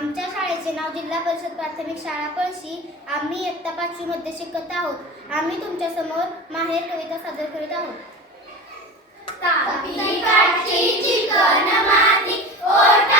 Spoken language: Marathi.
आमच्या शाळेचे नाव जिल्हा परिषद प्राथमिक शाळा पळशी. आम्ही इयत्ता 5वी मध्ये शिकत आहोत. आम्ही तुमच्या समोर माहेर कविता सादर करीत आहोत. तापी काठची चिकन माती ओटा